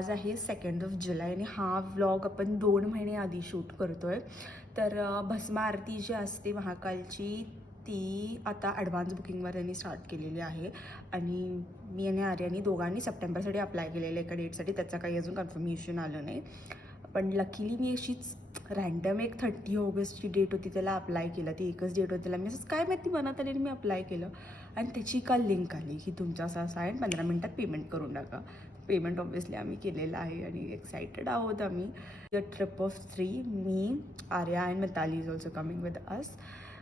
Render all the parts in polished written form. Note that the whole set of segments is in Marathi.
आज आहे 2 जुलै आणि हा व्लॉग आपण 2 महिने आधी शूट करतोय. तर भस्म आरती जी असते महाकालची ती आता ॲडव्हान्स बुकिंगवर त्यांनी स्टार्ट केलेली आहे आणि मी आणि आर्यानी दोघांनी सप्टेंबरसाठी अप्लाय केलेलं एका डेटसाठी. त्याचं काही अजून कन्फर्मेशन आलं नाही, पण लकीली मी अशीच रँडम एक 30 ऑगस्टची डेट होती त्याला अप्लाय केलं. ती एकच डेट होती, त्याला मी असंच काय माहिती मनात आली आणि मी अप्लाय केलं आणि त्याची काल लिंक आली की तुमचा असा आहे 15 मिनटात पेमेंट करून टाका. पेमेंट ऑब्व्हियसली आम्ही केलेलं आहे आणि एक्सायटेड आहोत आम्ही. Trip of 3, me, Arya and Mitali is also coming with us.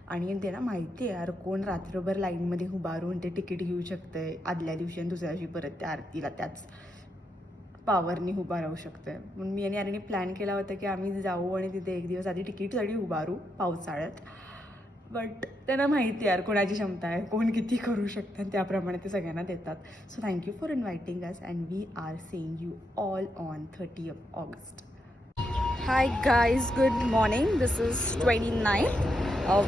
आणि त्यांना माहिती आहे यार कोण रात्रभर लाईनमध्ये उभारून ते तिकीट घेऊ शकतं आहे आदल्या दिवशी आणि दुसऱ्या दिवशी परत त्या आरतीला त्याच पावरनी उभा राहू शकतं आहे. म्हणून मी आणि आर्याने प्लॅन केला होता की आम्ही जाऊ आणि तिथे एक दिवस आधी तिकीटसाठी उभारू पावसाळ्यात. बट त्यांना माहिती यार कोणाची क्षमता आहे, कोण किती करू शकतात, त्याप्रमाणे ते सगळ्यांना देतात. So thank you for inviting us and we are saying you all on 30 August. Hi guys, good morning. This is 29.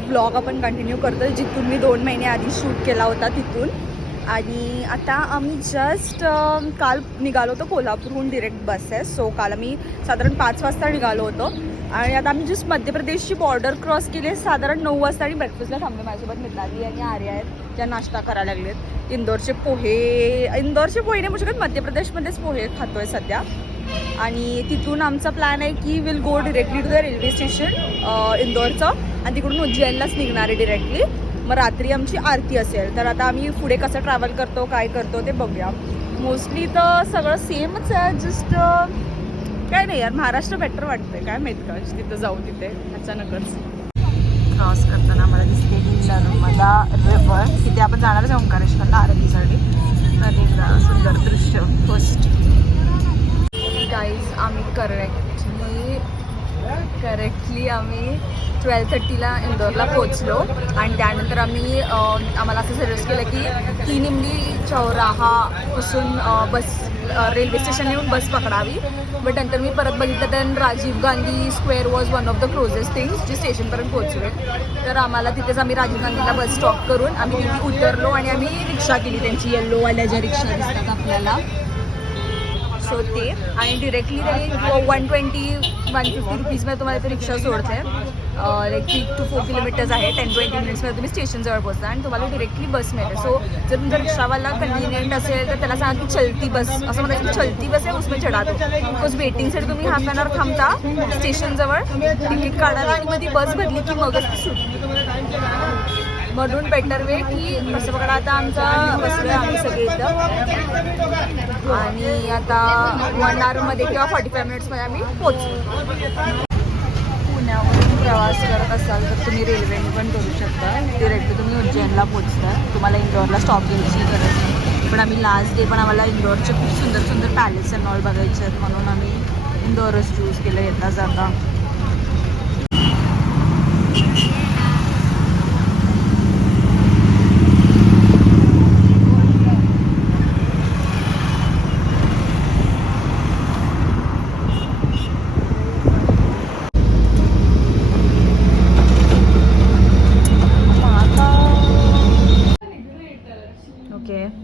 Vlog आपण कंटिन्यू करतो जिथून मी 2 महिने आधी शूट केला होता तिथून. आणि आता आम्ही जस्ट काल निघालो होतो कोल्हापूरहून डिरेक्ट बस आहे. सो काल आम्ही साधारण 5 वाजता निघालो होतो आणि आता आम्ही जस्ट मध्य प्रदेशची बॉर्डर क्रॉस केली साधारण 9 वाजता आणि ब्रेकफास्टला थांबलो. माझ्यासोबत मिताली आणि आर्या आहेत ज्या नाश्ता करायला लागलेत. इंदोरचे पोहे नाही म्हणू शकत, मध्य प्रदेशमध्येच पोहे खातोय सध्या. आणि तिथून आमचा प्लॅन आहे की will go directly to the railway station इंदोरचं आणि तिकडून उज्जैनलाच निघणार आहे डिरेक्टली. मग रात्री आमची आरती असेल. तर आता आम्ही पुढे कसं ट्रॅव्हल करतो काय करतो ते बघूया. मोस्टली तर सगळं सेमच आहे, जस्ट काय नाही यार महाराष्ट्र बेटर वाटतंय. काय माहीत का तिथं जाऊ तिथे अचानकच. क्रॉस करताना मला दिसते ही नर्मदा रिव्हर. तिथे आपण जाणारच ओंकारेश्वरला आरतीसाठी. आणि सुंदर दृश्य. फर्स्ट गाईज आम्ही करेक्टली आम्ही 12:30ला इंदोरला पोचलो आणि त्यानंतर आम्हाला असं सजेस्ट केलं की 3 इमली चौराहापासून बस रेल्वे स्टेशन येऊन बस पकडावी. बट नंतर मी परत बघितलं तर Rajiv Gandhi square was one of the closest things जे स्टेशनपर्यंत पोहोचले. तर आम्हाला तिथेच आम्ही राजीव गांधीला बस स्टॉप करून आम्ही तिथे उतरलो आणि आम्ही रिक्षा केली त्यांची येल्लोवाल्या ज्या रिक्षा दिसतात आपल्याला. सो ते आणि डिरेक्टली तरी 120-150 रुपीजमध्ये तुम्हाला ते रिक्षा सोडते. लाईक 3 to 4 किलोमीटर्स आहे. 10-20 मिनिट्समध्ये तुम्ही स्टेशनजवळ पोहोचता आणि तुम्हाला डिरेक्टली बस मिळते. सो जर तुमचा रिक्षावाला कन्व्हिनियंट असेल तर त्याला सांगा की चलती बस असं म्हणायचं की चलती बस आहे उसमें चढा दो. बिकॉज वेटिंगसाठी तुम्ही हाफ ॲन आवर थांबता स्टेशनजवळ तिकीट काढायला आणि मग ती बस भरली की मगच ती सुटली. म्हणून बेटर वे की कसं बघा आता आमचा बसलो आम्ही सगळे इथं आणि आता 1 आवरमध्ये किंवा 45 मिनिट्समध्ये आम्ही पोहोचलो. पुण्यावरून प्रवास करत असाल तर तुम्ही रेल्वेने पण करू शकता. डिरेक्ट तुम्ही उज्जैनला पोहोचता. तुम्हाला इंदोरला स्टॉप घ्यायची गरज नाही. पण आम्ही लास्ट डे पण आम्हाला इंदोरचे खूप सुंदर सुंदर पॅलेस अँड ऑल बघायचे आहेत म्हणून आम्ही इंदोरच चूज केलं येता जाता.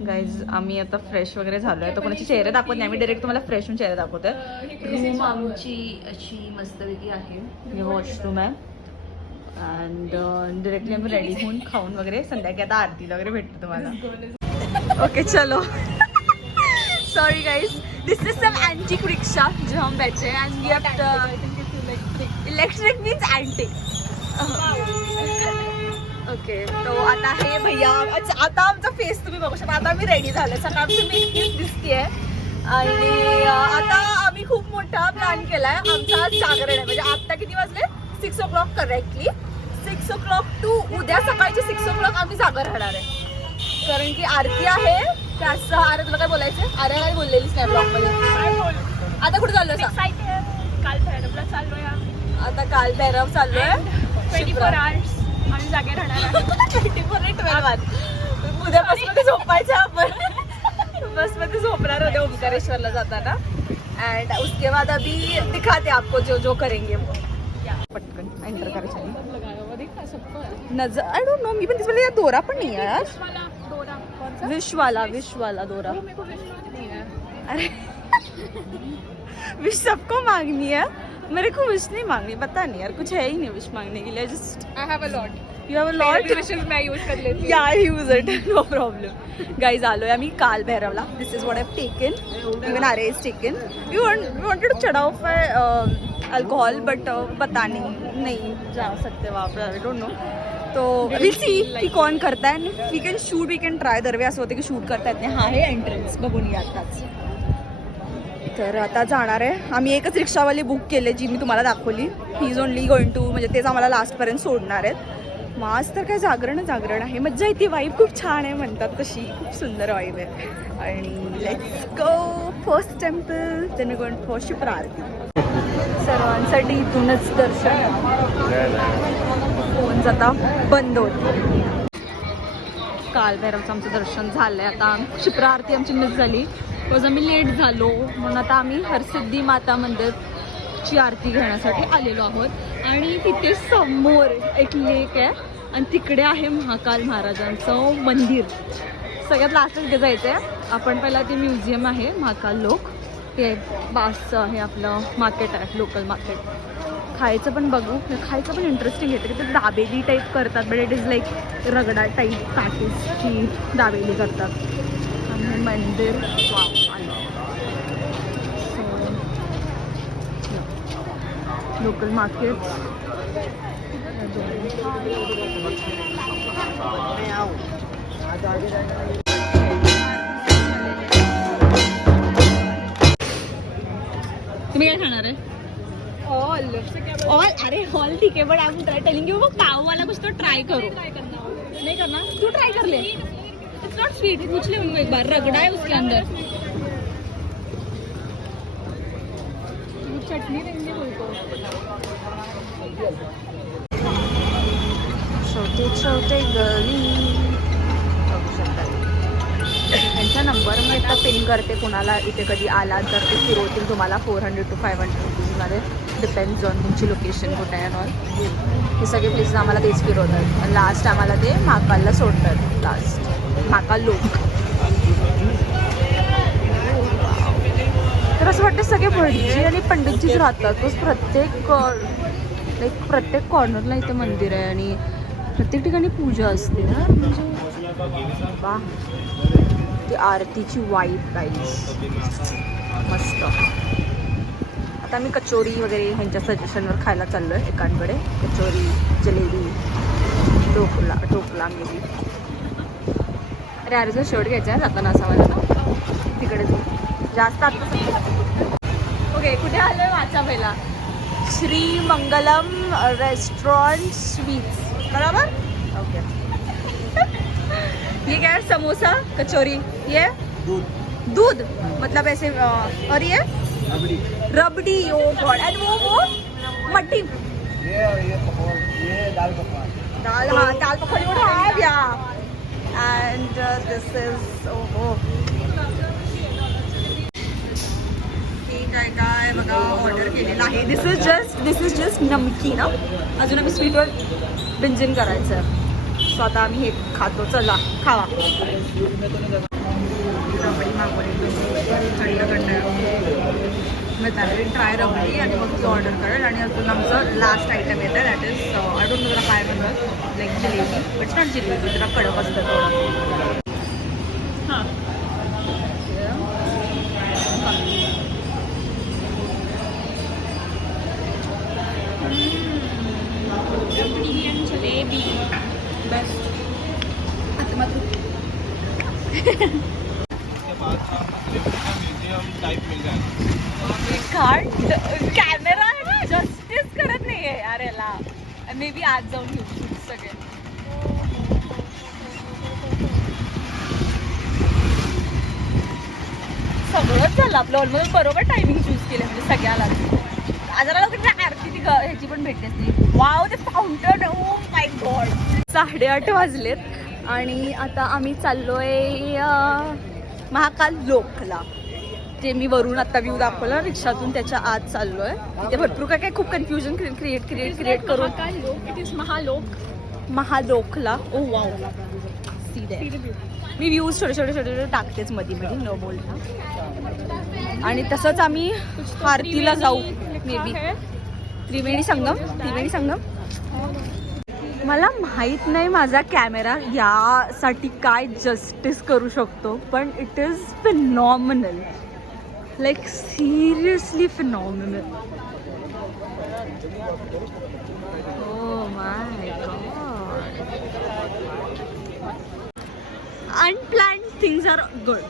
गाईज आम्ही आता फ्रेश वगैरे झालो आहे. तर कोणाचे चेहरे दाखवत नाही, आम्ही डायरेक्ट तुम्हाला फ्रेश होऊन चेहरे दाखवतोय. रूम आमची अशी मस्तपैकी आहे. हे वॉशरूम आहे अँड डिरेक्टली आम्ही रेडी होऊन खाऊन वगैरे संध्याकाळी आता आरतीला वगैरे भेटतो तुम्हाला. ओके चलो. Sorry guys, this is some antique rickshaw जो हम बैठे हैं and we have electric means antique. Okay तो आता हे भैया अच्छा आता आमचा फेस तुम्ही बघू शकता. आता आम्ही रेडी झालो. सकाळची मी एकटीच दिसतेय आणि आता आम्ही खूप मोठा प्लॅन केलाय. आमचा जागरण आहे म्हणजे आता किती वाजले 6 o'clock करेक्टली 6 o'clock टू उद्या सकाळचे 6 o'clock आम्ही जागा राहणार आहे. कारण की आरती आहे त्याचं. अरे तुला काय बोलायचं? अरे काय बोललेलीच नाही ब्लॉगमध्ये. आता कुठे चाललोय? काल भैरवला चाललोय. आता काल भैरव चाललोय. 24 hours आम्ही जागे राहणार आहे. 24 उद्या बसमध्ये झोपायचं आपण. बसमध्ये झोपणार होते ओंकारेश्वरला जाताना. एंड उसके बाद अभी दिखाते आपको जो जो करेंगे वो. पटकन एंटर करायचं नजर. आई डोंट नो, मी पण तिस या दोरा पण नाही आहे यार. विश वाला दोरा. अरे विश सबको मांगनी है, मेरे को विश नहीं मांगनी, पता नहीं यार कुछ है ही नहीं विश मांगने के लिए. Just I have a lot. You have a lot. Wishes मैं यूज कर लेती हूँ. या use it, no problem. Guys आलोय आम्ही काल भैरवला. This is what I have taken. Even Arya is taken. We wanted to चढ़ाओ फॉर अल्कोहल बट पता नहीं जा सकते वहाँ पर. I don't know. तो विल सी की कौन करता है. We can shoot, we can try. दरवे असं होतं की शूट करता येत नाही. हा आहे एंट्रन्स, बघून या आताच. तर आता जाणार आहे आम्ही. एकच रिक्षावाली बुक केली जी मी तुम्हाला दाखवली. He is only going to, म्हणजे तेच आम्हाला लास्टपर्यंत सोडणार आहेत. मग आज तर काय जागरण आहे. मज्जा येते. वाईब खूप छान आहे म्हणतात तशी. खूप सुंदर वाईब आहे. आणि let's go first temple, then we going for Shipra aarti. सर्वांसाठी इथूनच दर्शन. फोन आता बंद होते. काल भैरवचं आमचं दर्शन झालंय. आता शिप्रा आरती आमची मिस झाली बिकॉज आम्ही लेट झालो. म्हणून आता आम्ही हरसिद्धी माता मंदिरची आरती घेण्यासाठी आलेलो आहोत. आणि तिथे समोर एक लेक आहे आणि तिकडे आहे महाकाल महाराजांचं मंदिर. सगळ्यात लास्ट तिथे जायचं आहे आपण. पहिला ते म्युझियम आहे महाकाल लोक. ते बासचं आहे आपलं मार्केट आहे, लोकल मार्केट. खायचं पण बघू. खायचं पण इंटरेस्टिंग आहे. तिथे दाबेली टाईप करतात बट इट इज लाईक रगडा टाईप पॅटीसची दाबेली करतात. आणि मंदिर लोकल मार्केट. तुम्ही काय खाणार आहे. ऑल अरे हॉल ठीक है but I am try telling you वो पाव वाला कुछ तो ट्राई करो. नहीं करना. तू ट्राई कर ले. It's not sweet. पूछ ले उनको एक बार. रगड़ा है उसके अंदर. चटनी देंगे बोलतो. छोटे छोटे गली. त्यांचा नंबर मी आता पिन करते. कुणाला इथे कधी आला तर ते फिरवतील तुम्हाला 400 to 500 रुपीजमध्ये. डिपेंड्स ऑन तुमची लोकेशन कुठे आहे ऑल. हे सगळे प्लेसेस आम्हाला तेच फिरवतात. लास्ट आम्हाला ते महाकालला सोडतात. लास्ट महाकाल लोक. तर असं वाटतं सगळे भटजी आणि पंडितजीच राहतात. बस प्रत्येक कॉर्नरला इथे मंदिर आहे आणि प्रत्येक ठिकाणी पूजा असते ना. म्हणजे वा ती आरतीची वाईब गाईस मस्त. आता मी कचोरी वगैरे ह्यांच्या सजेशनवर खायला चाललो आहे एकांकडे. Kachori, jalebi, dhokla may be. अरे अरेचा शर्ट घ्यायचा आहे जाताना असा वाला ना. तिकडे जास्त आता. ओके कुठे आलो आहे वाचा पहिला. श्री मंगलम रेस्टॉरंट स्वीट्स बराबर. ओके. ये क्या है. समोसा, कचौरी, ये दूध मतलब ऐसे. और ये रबड़ी. ओ गॉड. एंड वो मट्टी. ये दाल पकवान. दाल पकौड़ी वो है या. एंड दिस इज ओहो. काय बघा ऑर्डर केलेलं आहे. दिस इज जस्ट नमकीन. अजून आम्ही स्वीटवर व्यंजन करायचं आहे. सो आता आम्ही हे खातो. चला खावा. रबडी मागवली थंड कंड ट्राय रबडी आणि मग ती ऑर्डर करेल. आणि अजून आमचं लास्ट आयटम येतं that is I don't know जरा काय म्हणतात like jalebi. But not jalebi. जरा कडक असतं थोडं. हां रबडी आणि जलेबी बेस्ट. आता मात्र कॅमेरा जस्टिस करत नाही आहे यार याला. मे बी आज जाऊन घेऊ सगळे. सगळंच झालं आपलं ऑलमोस्ट. बरोबर टायमिंग चूज केलं म्हणजे सगळ्याला. आजारा लोक आरती ती ह्याची पण भेटतेच नाही. वाव ते फाउंटन. Oh my God. 8:30 वाजलेत आणि आता आम्ही चाललोय महाकाल लोकला. जे मी वरून आता व्ह्यू दाखवला रिक्षातून त्याच्या आत चाललोय. तिथे भरपूर काय खूप कन्फ्युजन क्रिएट करून. It is Mahalok. महालोकला. Oh wow. See the. मी व्ह्यूज छोटे छोटे छोटे छोटे टाकतेच मध्ये मध्ये न बोलता. आणि तसंच आम्ही आरतीला जाऊ मे बी. त्रिवेणी संगम. मला माहीत नाही माझा कॅमेरा यासाठी काय जस्टिस करू शकतो, पण it is phenomenal, like seriously phenomenal. Oh my god. Unplanned things are good.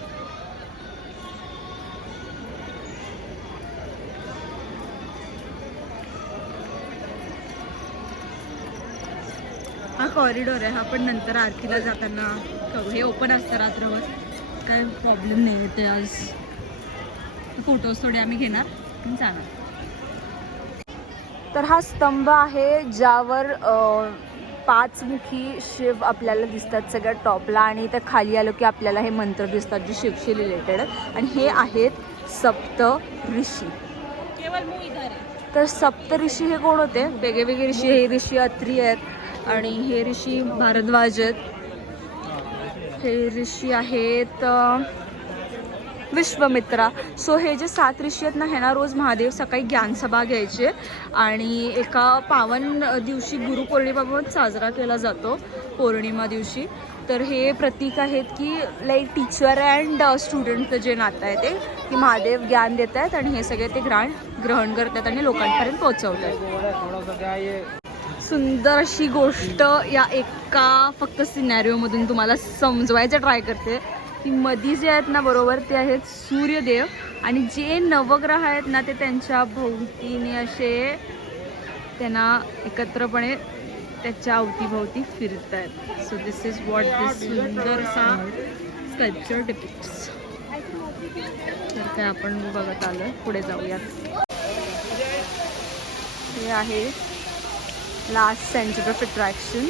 हा कॉरिडॉर आहे, हा पण नंतर आरतीला जाताना करू. हे ओपन असतं रात्रभर, काय प्रॉब्लेम नाही आहे. ते आज फोटोज थोडे आम्ही घेणार आणि जाणार. तर हा स्तंभ आहे ज्यावर 5 मुखी शिव आपल्याला दिसतात सगळ्यात टॉपला, आणि इथे खाली आलो की आपल्याला हे मंत्र दिसतात जे शिवशी रिलेटेड आहेत. आणि हे आहेत सप्त ऋषी. तर सप्त ऋषी हे कोण होते? वेगळे ऋषी. हे ऋषी अत्री आहेत आणि हे ऋषी भारद्वाज आहेत. हे ऋषी आहेत विश्वमित्रा. सो हे जे 7 ऋषी आहेत ना, हे ना रोज महादेव सकाळी ज्ञानसभा घ्यायचे आणि एका पावन दिवशी गुरुपौर्णिमा पण साजरा केला जातो, पौर्णिमा दिवशी. तर हे प्रतीक आहेत की लाईक टीचर अँड स्टुडंटचं जे नातं आहे ते, की महादेव ज्ञान देत आहेत आणि हे सगळे ते ग्रहण करतात आणि लोकांपर्यंत पोहोचवतात. सुंदर अशी गोष्ट या एका फक्त सिनॅरिओमधून तुम्हाला समजवायचं ट्राय करते की मधी जे आहेत ना बरोबर ते आहेत सूर्यदेव, आणि जे नवग्रह आहेत ना ते त्यांच्या भोवतीने असे त्यांना एकत्रपणे त्याच्या अवतीभोवती फिरत आहेत. So this is what this सुंदरसा स्कल्पचर डिपिक्ट्स. तर काय आपण बघत आलं, पुढे जाऊयात. हे आहे लास्ट सेंटर ऑफ अट्रॅक्शन.